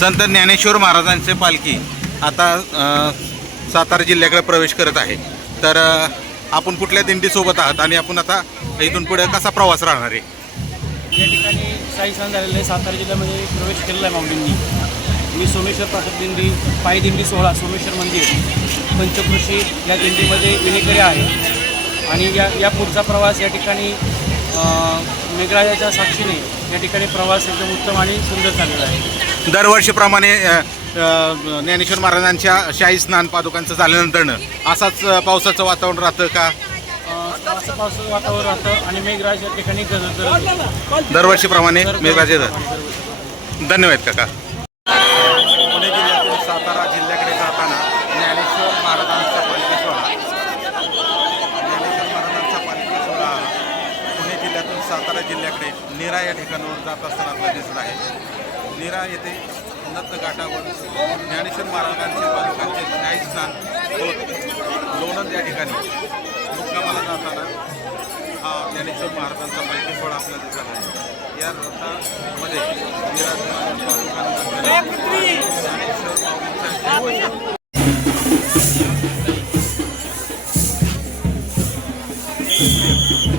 संत ज्ञानेश्वर महाराजांचे पालखी आता सातारा जिल्ह्याकडे प्रवेश करत आहे. तर आपण कुठल्या दिंडीसोबत आहात आणि आपण आता इथून पुढे कसा प्रवास राहणार आहे? या ठिकाणी साई सण झालेलं आहे सातारा जिल्ह्यामध्ये प्रवेश केलेला आहे माऊलींनी. मी सोमेश्वर प्रसाद दिंडी पायी दिंडी सोहळा सोमेश्वर मंदिर पंचकृषी या दिंडीमध्ये विनेकरी आहे. आणि या या पुढचा प्रवास या ठिकाणी मेघराजाच्या साक्षीने या ठिकाणी प्रवास एकदम उत्तम आणि सुंदर झालेला आहे. दरवर्षीप्रमाणे ज्ञानेश्वर महाराजांच्या शाही स्नान पादुकांचं झाल्यानंतरनं असाच पावसाचं वातावरण राहतं का? पावसाचं वातावरण राहतं आणि मेघराज या ठिकाणी गजर दरवर्षीप्रमाणे मेघराजे धन्यवाद काका. पुणे जिल्ह्यातून सातारा जिल्ह्याकडे जाताना ज्ञानेश्वर महाराजांचा पालखी सोहळा. ज्ञानेश्वर महाराजांचा पालखी सोहळा पुणे जिल्ह्यातून सातारा जिल्ह्याकडे निरा या ठिकाणावर जात असताना आपल्याला दिसत आहे. निरा येथे दत्त घाटावर ज्ञानेश्वर महाराजांचे पालकांचे न्यायस्थान होत लोणंद या ठिकाणी मुक्कामाला जाताना हा ज्ञानेश्वर महाराजांचा पैकी सोहळा आपल्या दिसत आहे या रथामध्ये ज्ञानेश्वर Thank you.